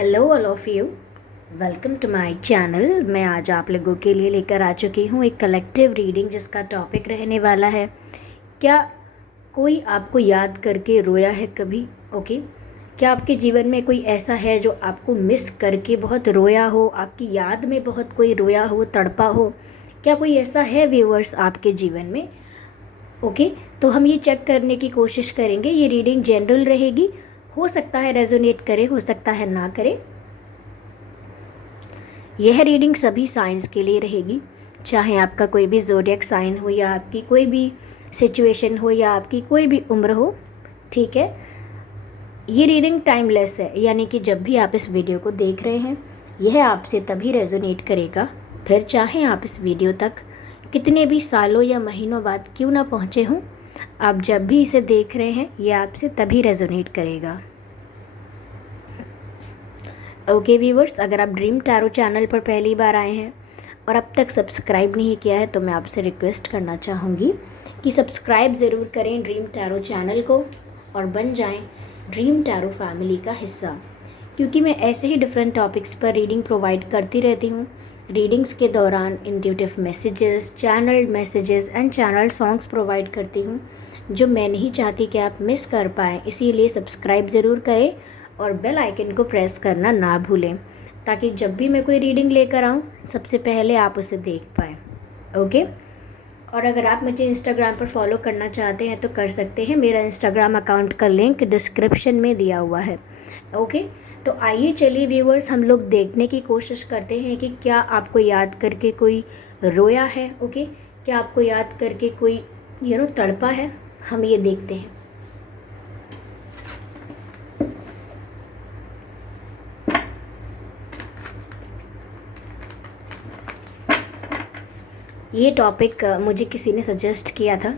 Hello all of you, welcome to my channel. मैं आज आप लोगों के लिए लेकर आ चुकी हूँ एक कलेक्टिव रीडिंग जिसका टॉपिक रहने वाला है, क्या कोई आपको याद करके रोया है कभी? ओके, क्या आपके जीवन में कोई ऐसा है जो आपको मिस करके बहुत रोया हो, आपकी याद में बहुत कोई रोया हो, तड़पा हो? क्या कोई ऐसा है व्यूअर्स आपके जीवन में? ओके, तो हम ये चेक करने की कोशिश करेंगे। ये रीडिंग जनरल रहेगी, हो सकता है रेजोनेट करे, हो सकता है ना करे। यह रीडिंग सभी साइंस के लिए रहेगी, चाहे आपका कोई भी ज़ोडिएक साइन हो या आपकी कोई भी सिचुएशन हो या आपकी कोई भी उम्र हो। ठीक है, ये रीडिंग टाइमलेस है, यानी कि जब भी आप इस वीडियो को देख रहे हैं यह आपसे तभी रेजोनेट करेगा, फिर चाहे आप इस वीडियो तक कितने भी सालों या महीनों बाद क्यों ना पहुँचे हों, आप जब भी इसे देख रहे हैं यह आपसे तभी रेजोनेट करेगा। ओके व्यूवर्स, अगर आप ड्रीम टैरो चैनल पर पहली बार आए हैं और अब तक सब्सक्राइब नहीं किया है तो मैं आपसे रिक्वेस्ट करना चाहूँगी कि सब्सक्राइब ज़रूर करें ड्रीम टैरो चैनल को और बन जाएं ड्रीम टैरो फैमिली का हिस्सा, क्योंकि मैं ऐसे ही डिफरेंट टॉपिक्स पर रीडिंग प्रोवाइड करती रहती हूँ। रीडिंग्स के दौरान intuitive messages, channelled messages and channel songs provide करती हूँ जो मैं नहीं चाहती कि आप मिस कर पाएँ। इसीलिए सब्सक्राइब ज़रूर करें और बेल आइकन को प्रेस करना ना भूलें, ताकि जब भी मैं कोई रीडिंग लेकर आऊँ सबसे पहले आप उसे देख पाएँ। ओके, और अगर आप मुझे इंस्टाग्राम पर फॉलो करना चाहते हैं तो कर सकते हैं। मेरा इंस्टाग्राम अकाउंट का लिंक डिस्क्रिप्शन में दिया हुआ है। ओके, तो आइए चलिए व्यूवर्स, हम लोग देखने की कोशिश करते हैं कि क्या आपको याद करके कोई रोया है। ओके, क्या आपको याद करके कोई तड़पा है? हम ये देखते हैं। ये टॉपिक मुझे किसी ने सजेस्ट किया था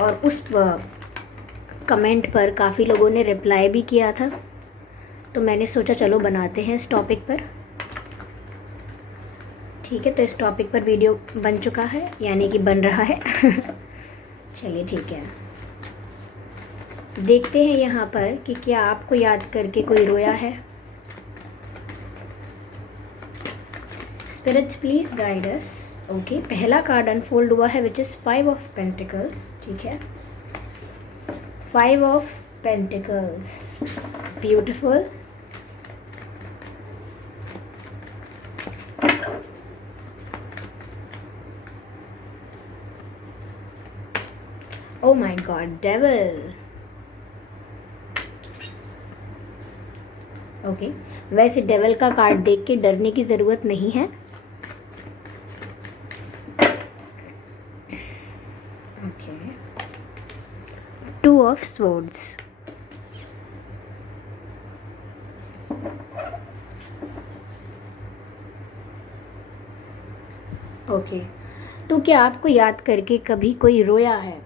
और उस कमेंट पर काफ़ी लोगों ने रिप्लाई भी किया था, तो मैंने सोचा चलो बनाते हैं इस टॉपिक पर। ठीक है, तो इस टॉपिक पर वीडियो बन चुका है, यानी कि बन रहा है। चलिए ठीक है, देखते हैं यहाँ पर कि क्या आपको याद करके कोई रोया है। Spirits please guide us. Okay, पहला कार्ड अनफोल्ड हुआ है विच इज़ 5 ऑफ पेंटिकल्स। ठीक है, 5 of pentacles, beautiful. Oh my God, devil. Okay, वैसे डेविल का कार्ड देख के डरने की ज़रूरत नहीं है। Okay, 2 of swords. ओके, तो क्या आपको याद करके कभी कोई रोया है?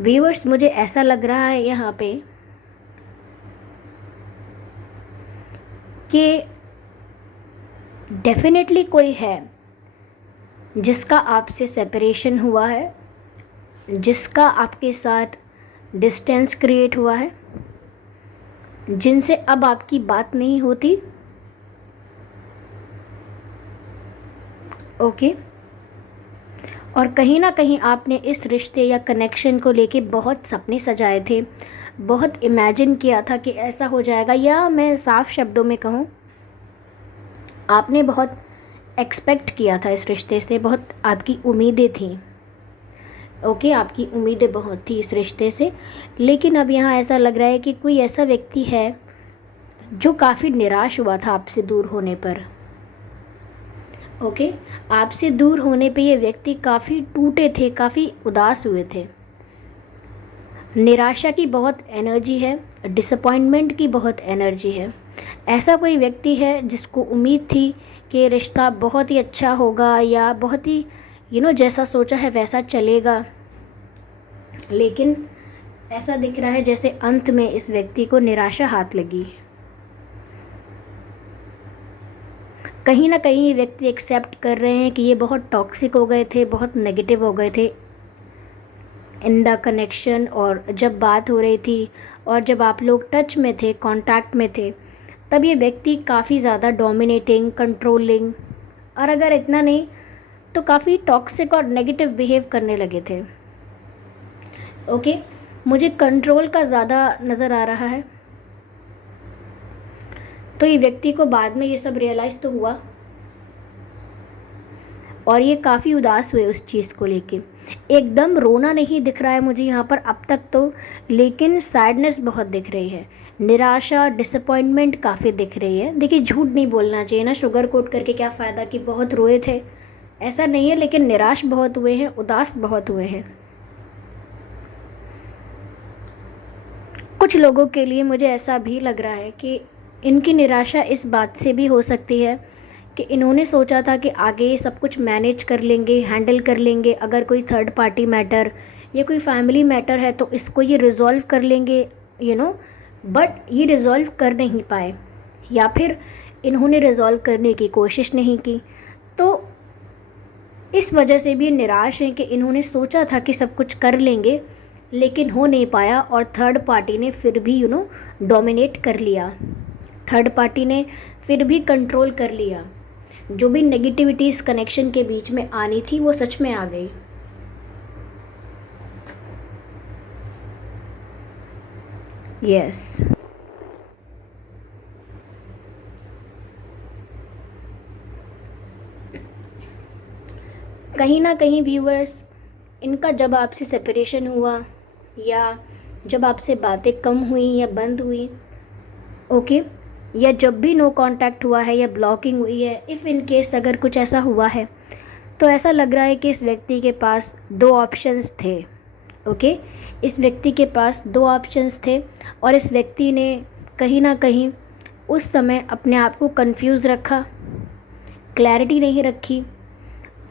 व्यूअर्स, मुझे ऐसा लग रहा है यहाँ पे कि डेफिनेटली कोई है जिसका आपसे सेपरेशन हुआ है, जिसका आपके साथ डिस्टेंस क्रिएट हुआ है, जिनसे अब आपकी बात नहीं होती। ओके, और कहीं ना कहीं आपने इस रिश्ते या कनेक्शन को लेके बहुत सपने सजाए थे, बहुत इमेजिन किया था कि ऐसा हो जाएगा, या मैं साफ शब्दों में कहूँ आपने बहुत एक्सपेक्ट किया था इस रिश्ते से, बहुत आपकी उम्मीदें थी। ओके, आपकी उम्मीदें बहुत थी इस रिश्ते से, लेकिन अब यहाँ ऐसा लग रहा है कि कोई ऐसा व्यक्ति है जो काफ़ी निराश हुआ था आपसे दूर होने पर। ओके, आपसे दूर होने पे ये व्यक्ति काफ़ी टूटे थे, काफ़ी उदास हुए थे। निराशा की बहुत एनर्जी है, डिसअपॉइंटमेंट की बहुत एनर्जी है। ऐसा कोई व्यक्ति है जिसको उम्मीद थी कि रिश्ता बहुत ही अच्छा होगा या बहुत ही जैसा सोचा है वैसा चलेगा, लेकिन ऐसा दिख रहा है जैसे अंत में इस व्यक्ति को निराशा हाथ लगी। कहीं ना कहीं ये व्यक्ति एक्सेप्ट कर रहे हैं कि ये बहुत टॉक्सिक हो गए थे, बहुत नेगेटिव हो गए थे, इन द कनेक्शन, और जब बात हो रही थी और जब आप लोग टच में थे, कांटेक्ट में थे, तब ये व्यक्ति काफ़ी ज़्यादा डोमिनेटिंग, कंट्रोलिंग, और अगर इतना नहीं तो काफ़ी टॉक्सिक और नेगेटिव बिहेव करने लगे थे। ओके, मुझे कंट्रोल का ज़्यादा नज़र आ रहा है। तो ये व्यक्ति को बाद में ये सब रियलाइज़ तो हुआ और ये काफ़ी उदास हुए उस चीज़ को लेके। एकदम रोना नहीं दिख रहा है मुझे यहाँ पर अब तक तो, लेकिन सैडनेस बहुत दिख रही है, निराशा, डिसअपॉइंटमेंट काफ़ी दिख रही है। देखिए, झूठ नहीं बोलना चाहिए ना, शुगर कोट करके क्या फ़ायदा कि बहुत रोए थे, ऐसा नहीं है, लेकिन निराश बहुत हुए हैं, उदास बहुत हुए हैं। कुछ लोगों के लिए मुझे ऐसा भी लग रहा है कि इनकी निराशा इस बात से भी हो सकती है कि इन्होंने सोचा था कि आगे ये सब कुछ मैनेज कर लेंगे, हैंडल कर लेंगे, अगर कोई थर्ड पार्टी मैटर या कोई फैमिली मैटर है तो इसको ये रिज़ॉल्व कर लेंगे, बट ये रिज़ॉल्व कर नहीं पाए, या फिर इन्होंने रिज़ॉल्व करने की कोशिश नहीं की। तो इस वजह से भी निराश हैं कि इन्होंने सोचा था कि सब कुछ कर लेंगे, लेकिन हो नहीं पाया, और थर्ड पार्टी ने फिर भी डोमिनेट कर लिया, थर्ड पार्टी ने फिर भी कंट्रोल कर लिया। जो भी नेगेटिविटी इस कनेक्शन के बीच में आनी थी वो सच में आ गई। यस, कहीं ना कहीं व्यूअर्स, इनका जब आपसे सेपरेशन हुआ या जब आपसे बातें कम हुई या बंद हुई, ओके, या जब भी नो कांटेक्ट हुआ है या ब्लॉकिंग हुई है, इफ़ इन केस अगर कुछ ऐसा हुआ है, तो ऐसा लग रहा है कि इस व्यक्ति के पास दो ऑप्शंस थे। ओके, इस व्यक्ति के पास दो ऑप्शंस थे और इस व्यक्ति ने कहीं ना कहीं उस समय अपने आप को कंफ्यूज रखा, क्लैरिटी नहीं रखी,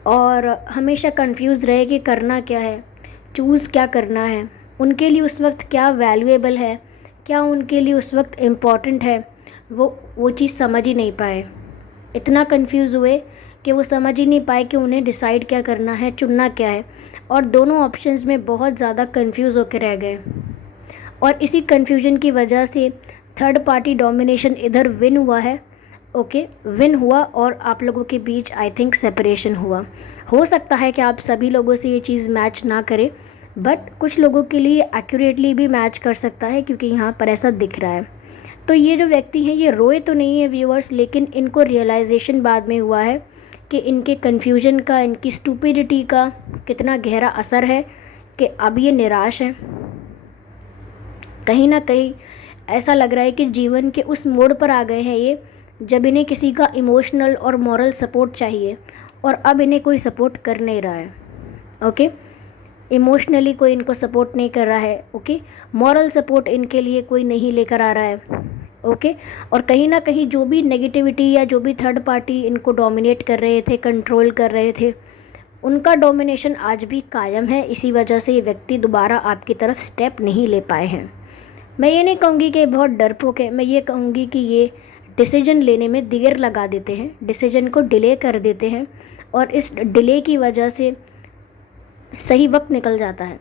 और हमेशा कंफ्यूज रहे कि करना क्या है, चूज़ क्या करना है, उनके लिए उस वक्त क्या वैल्यूएबल है, क्या उनके लिए उस वक्त इम्पॉर्टेंट है, वो चीज़ समझ ही नहीं पाए। इतना कंफ्यूज हुए कि वो समझ ही नहीं पाए कि उन्हें डिसाइड क्या करना है, चुनना क्या है, और दोनों ऑप्शंस में बहुत ज़्यादा कंफ्यूज होकर रह गए। और इसी कंफ्यूजन की वजह से थर्ड पार्टी डोमिनेशन इधर विन हुआ है। ओके, विन हुआ और आप लोगों के बीच आई थिंक सेपरेशन हुआ। हो सकता है कि आप सभी लोगों से ये चीज़ मैच ना करे, बट कुछ लोगों के लिए एक्यूरेटली भी मैच कर सकता है, क्योंकि यहाँ पर ऐसा दिख रहा है। तो ये जो व्यक्ति हैं ये रोए तो नहीं है व्यूअर्स, लेकिन इनको रियलाइजेशन बाद में हुआ है कि इनके कन्फ्यूजन का, इनकी स्टूपिडिटी का कितना गहरा असर है कि अब ये निराश हैं। कहीं ना कहीं ऐसा लग रहा है कि जीवन के उस मोड़ पर आ गए हैं ये, जब इन्हें किसी का इमोशनल और मॉरल सपोर्ट चाहिए, और अब इन्हें कोई सपोर्ट कर नहीं रहा है। ओके, इमोशनली कोई इनको सपोर्ट नहीं कर रहा है, ओके, मॉरल सपोर्ट इनके लिए कोई नहीं लेकर आ रहा है, ओके, और कहीं ना कहीं जो भी नेगेटिविटी या जो भी थर्ड पार्टी इनको डोमिनेट कर रहे थे, कंट्रोल कर रहे थे, उनका डोमिनेशन आज भी कायम है। इसी वजह से ये व्यक्ति दोबारा आपकी तरफ स्टेप नहीं ले पाए हैं। मैं ये नहीं कहूँगी कि बहुत डरपोक है, मैं ये कहूँगी कि ये डिसीजन लेने में देर लगा देते हैं, डिसीजन को डिले कर देते हैं, और इस डिले की वजह से सही वक्त निकल जाता है।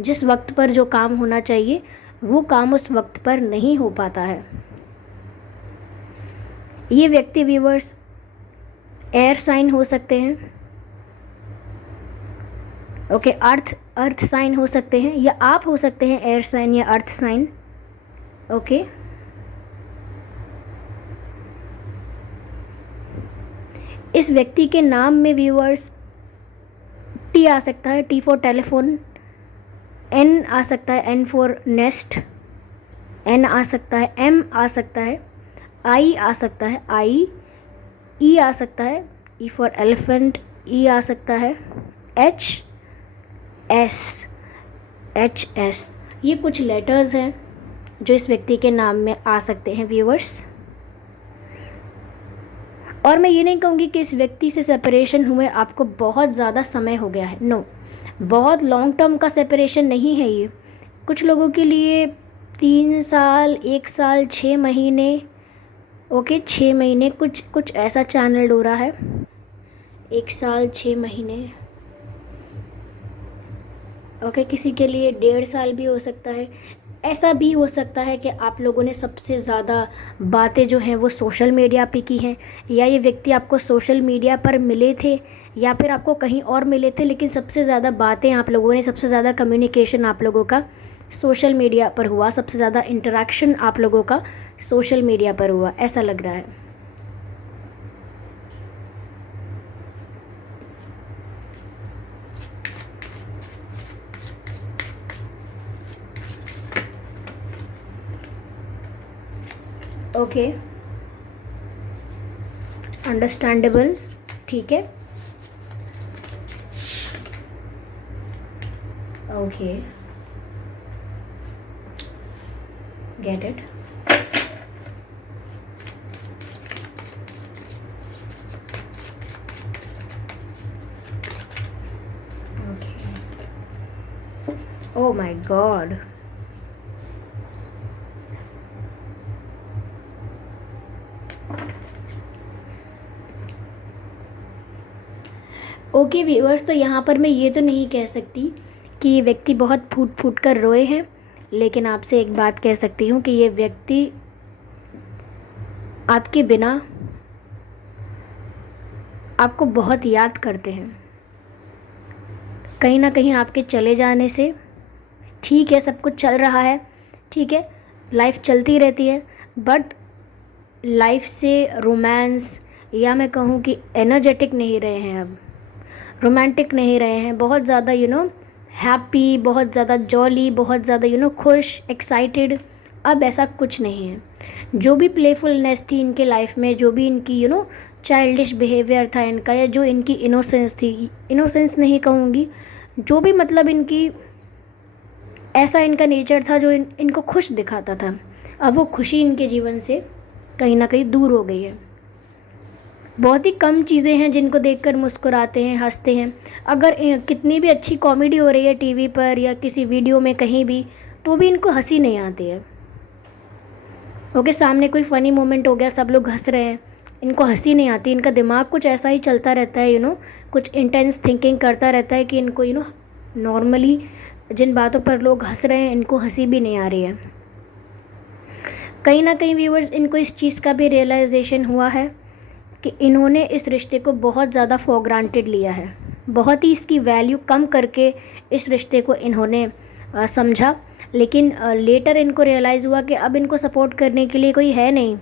जिस वक्त पर जो काम होना चाहिए वो काम उस वक्त पर नहीं हो पाता है। ये व्यक्ति व्यूअर्स एयर साइन हो सकते हैं, ओके, अर्थ साइन हो सकते हैं, या आप हो सकते हैं एयर साइन या अर्थ साइन, ओके। इस व्यक्ति के नाम में व्यूअर्स टी आ सकता है, टी फॉर टेलीफोन, एन आ सकता है, एन फॉर नेस्ट, एन आ सकता है, एम आ सकता है, आई आ सकता है, आई, ई आ सकता है, ई फॉर एलिफेंट, ई आ सकता है, एच एस, ये कुछ लेटर्स हैं जो इस व्यक्ति के नाम में आ सकते हैं व्यूअर्स। और मैं ये नहीं कहूँगी कि इस व्यक्ति से सेपरेशन हुए आपको बहुत ज़्यादा समय हो गया है, नो, बहुत लॉन्ग टर्म का सेपरेशन नहीं है ये। कुछ लोगों के लिए 3 साल, 1 साल, 6 महीने, ओके, 6 महीने, कुछ ऐसा चैनल हो रहा है, 1 साल 6 महीने, ओके, किसी के लिए 1.5 साल भी हो सकता है। ऐसा भी हो सकता है कि आप लोगों ने सबसे ज़्यादा बातें जो हैं वो सोशल मीडिया पे की हैं, या ये व्यक्ति आपको सोशल मीडिया पर मिले थे या फिर आपको कहीं और मिले थे, लेकिन सबसे ज़्यादा बातें आप लोगों ने, सबसे ज़्यादा कम्युनिकेशन आप लोगों का सोशल मीडिया पर हुआ, सबसे ज़्यादा इंटरेक्शन आप लोगों का सोशल मीडिया पर हुआ, ऐसा लग रहा है। ओके, अंडरस्टैंडेबल, ठीक है। Okay, get it. Okay, oh my God. Okay viewers, तो यहाँ पर मैं ये तो नहीं कह सकती कि ये व्यक्ति बहुत फूट फूट कर रोए हैं, लेकिन आपसे एक बात कह सकती हूँ कि ये व्यक्ति आपके बिना आपको बहुत याद करते हैं। कहीं ना कहीं आपके चले जाने से, ठीक है सब कुछ चल रहा है, ठीक है लाइफ चलती रहती है, बट लाइफ से रोमांस, या मैं कहूँ कि एनर्जेटिक नहीं रहे हैं, अब रोमांटिक नहीं रहे हैं, बहुत ज़्यादा हैप्पी, बहुत ज़्यादा जॉली, बहुत ज़्यादा खुश, एक्साइटेड, अब ऐसा कुछ नहीं है। जो भी प्लेफुलनेस थी इनके लाइफ में, जो भी इनकी चाइल्डिश बिहेवियर था इनका, या जो इनकी इनोसेंस थी, इनोसेंस नहीं कहूँगी, जो भी मतलब इनकी ऐसा इनका नेचर था जो इनको खुश दिखाता था, अब वो खुशी इनके जीवन से कहीं ना कहीं दूर हो गई है। बहुत ही कम चीज़ें हैं जिनको देखकर मुस्कुराते हैं, हंसते हैं। अगर कितनी भी अच्छी कॉमेडी हो रही है टीवी पर या किसी वीडियो में कहीं भी, तो भी इनको हंसी नहीं आती है। ओके, सामने कोई फ़नी मोमेंट हो गया, सब लोग हंस रहे हैं, इनको हंसी नहीं आती। इनका दिमाग कुछ ऐसा ही चलता रहता है, कुछ इंटेंस थिंकिंग करता रहता है कि इनको नॉर्मली जिन बातों पर लोग हंस रहे हैं इनको हंसी भी नहीं आ रही है। कहीं ना कहीं व्यूअर्स, इनको इस चीज़ का भी रियलाइजेशन हुआ है कि इन्होंने इस रिश्ते को बहुत ज़्यादा फॉर ग्रांटेड लिया है, बहुत ही इसकी वैल्यू कम करके इस रिश्ते को इन्होंने समझा। लेकिन लेटर इनको रियलाइज़ हुआ कि अब इनको सपोर्ट करने के लिए कोई है नहीं।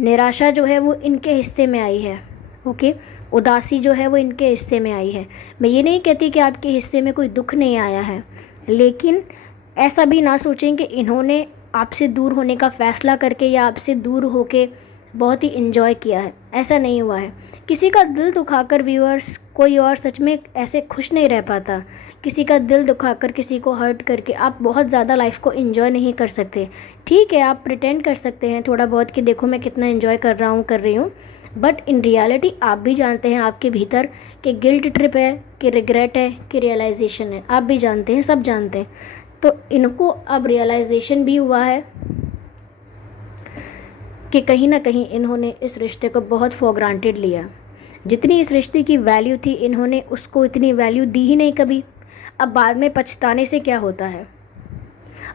निराशा जो है वो इनके हिस्से में आई है। ओके, उदासी जो है वो इनके हिस्से में आई है। मैं ये नहीं कहती कि आपके हिस्से में कोई दुख नहीं आया है, लेकिन ऐसा भी ना सोचें कि इन्होंने आपसे दूर होने का फ़ैसला करके या आपसे दूर होके बहुत ही इन्जॉय किया है, ऐसा नहीं हुआ है। किसी का दिल दुखाकर व्यूअर्स कोई और सच में ऐसे खुश नहीं रह पाता। किसी का दिल दुखाकर, किसी को हर्ट करके आप बहुत ज़्यादा लाइफ को एंजॉय नहीं कर सकते। ठीक है, आप प्रिटेंड कर सकते हैं थोड़ा बहुत कि देखो मैं कितना एंजॉय कर रहा हूँ, कर रही हूँ, बट इन रियलिटी आप भी जानते हैं आपके भीतर कि गिल्ट ट्रिप है, कि रिग्रेट है, कि रियलाइजेशन है, आप भी जानते हैं, सब जानते हैं। तो इनको अब रियलाइजेशन भी हुआ है कि कहीं ना कहीं इन्होंने इस रिश्ते को बहुत फॉर ग्रांटेड लिया। जितनी इस रिश्ते की वैल्यू थी इन्होंने उसको इतनी वैल्यू दी ही नहीं कभी। अब बाद में पछताने से क्या होता है।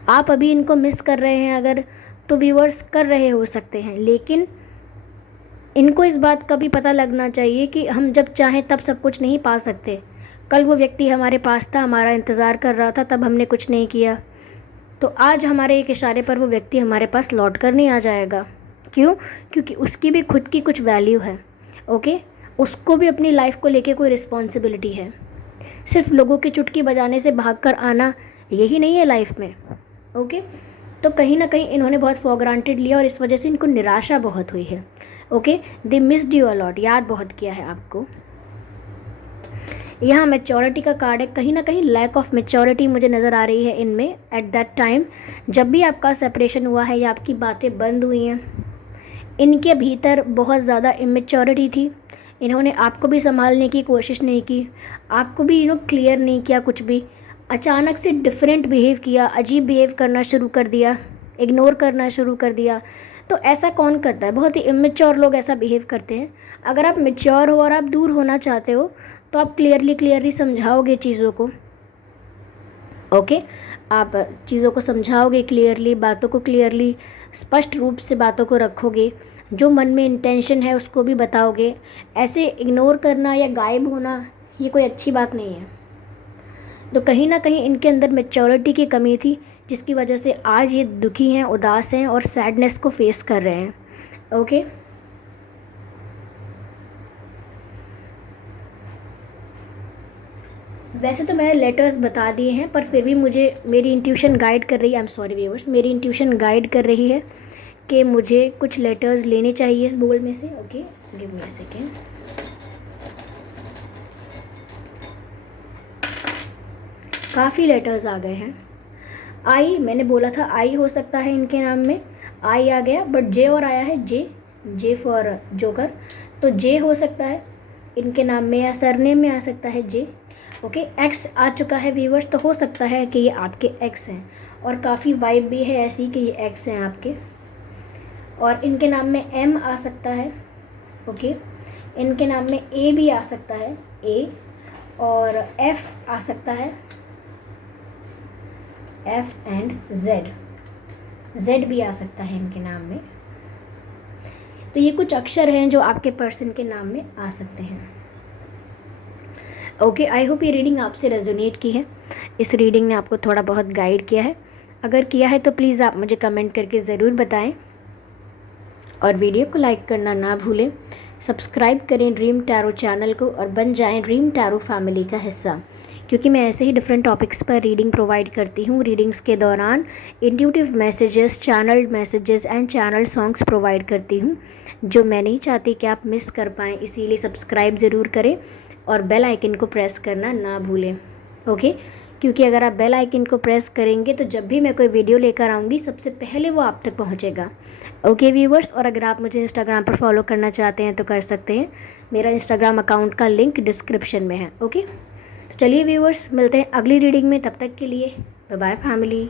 आप अभी इनको मिस कर रहे हैं अगर, तो व्यूअर्स कर रहे हो सकते हैं, लेकिन इनको इस बात का भी पता लगना चाहिए कि हम जब चाहें तब सब कुछ नहीं पा सकते। कल वो व्यक्ति हमारे पास था, हमारा इंतज़ार कर रहा था, तब हमने कुछ नहीं किया, तो आज हमारे एक इशारे पर वो व्यक्ति हमारे पास लौट कर नहीं आ जाएगा। क्यों? क्योंकि उसकी भी खुद की कुछ वैल्यू है। ओके, उसको भी अपनी लाइफ को लेके कोई रिस्पॉन्सिबिलिटी है। सिर्फ लोगों की चुटकी बजाने से भागकर आना यही नहीं है लाइफ में। ओके, तो कहीं ना कहीं इन्होंने बहुत फॉर ग्रांटेड लिया और इस वजह से इनको निराशा बहुत हुई है। Okay, they missed you a lot, याद बहुत किया है आपको। यहाँ मैच्योरिटी का कार्ड है, कहीं ना कहीं लैक ऑफ मैच्योरिटी मुझे नज़र आ रही है इनमें एट दैट टाइम जब भी आपका सेपरेशन हुआ है या आपकी बातें बंद हुई हैं। इनके भीतर बहुत ज़्यादा इमेच्योरिटी थी। इन्होंने आपको भी संभालने की कोशिश नहीं की, आपको भी क्लियर नहीं किया कुछ भी। अचानक से डिफरेंट बिहेव किया, अजीब बिहेव करना शुरू कर दिया, इग्नोर करना शुरू कर दिया। तो ऐसा कौन करता है? बहुत ही इमेच्योर लोग ऐसा बिहेव करते हैं। अगर आप मेच्योर हो और आप दूर होना चाहते हो तो आप क्लियरली समझाओगे चीज़ों को। ओके, आप चीज़ों को समझाओगे क्लियरली, बातों को क्लियरली, स्पष्ट रूप से बातों को रखोगे, जो मन में इंटेंशन है उसको भी बताओगे। ऐसे इग्नोर करना या गायब होना ये कोई अच्छी बात नहीं है। तो कहीं ना कहीं इनके अंदर मैच्योरिटी की कमी थी, जिसकी वजह से आज ये दुखी हैं, उदास हैं और सैडनेस को फेस कर रहे हैं। ओके, वैसे तो मैंने लेटर्स बता दिए हैं, पर फिर भी मुझे मेरी इंट्यूशन गाइड कर रही है, आई एम सॉरी व्यूअर्स, मेरी इंट्यूशन गाइड कर रही है कि मुझे कुछ लेटर्स लेने चाहिए इस बोल में से। Okay, give me a second. काफ़ी लेटर्स आ गए हैं। आई, मैंने बोला था आई हो सकता है इनके नाम में, आई आ गया, बट जे और आया है, जे, जे फॉर जोकर, तो जे हो सकता है इनके नाम में या सरनेम में आ सकता है जे। ओके, एक्स आ चुका है व्यूवर्स, तो हो सकता है कि ये आपके एक्स हैं, और काफ़ी वाइब भी है ऐसी कि ये एक्स हैं आपके। और इनके नाम में एम आ सकता है। ओके, इनके नाम में ए भी आ सकता है, ए, और एफ आ सकता है, एफ एंड जेड, जेड भी आ सकता है इनके नाम में। तो ये कुछ अक्षर हैं जो आपके पर्सन के नाम में आ सकते हैं। ओके, आई होप ये रीडिंग आपसे रेजोनेट की है, इस रीडिंग ने आपको थोड़ा बहुत गाइड किया है। अगर किया है तो प्लीज़ आप मुझे कमेंट करके ज़रूर बताएं, और वीडियो को लाइक करना ना भूलें। सब्सक्राइब करें ड्रीम टैरो चैनल को और बन जाएं ड्रीम टैरो फैमिली का हिस्सा, क्योंकि मैं ऐसे ही डिफरेंट टॉपिक्स पर रीडिंग प्रोवाइड करती हूँ। रीडिंग्स के दौरान intuitive messages, channel messages and channel songs provide करती हूँ, जो मैं नहीं चाहती कि आप मिस कर पाएँ। इसीलिए सब्सक्राइब ज़रूर करें और बेल आइकन को प्रेस करना ना भूलें। ओके, क्योंकि अगर आप बेल आइकन को प्रेस करेंगे तो जब भी मैं कोई वीडियो लेकर आऊँगी सबसे पहले वो आप तक पहुँचेगा। ओके व्यूवर्स, और अगर आप मुझे इंस्टाग्राम पर फॉलो करना चाहते हैं तो कर सकते हैं, मेरा इंस्टाग्राम अकाउंट का लिंक डिस्क्रिप्शन में है। ओके, तो चलिए व्यूवर्स, मिलते हैं अगली रीडिंग में, तब तक के लिए बाय बाय फैमिली।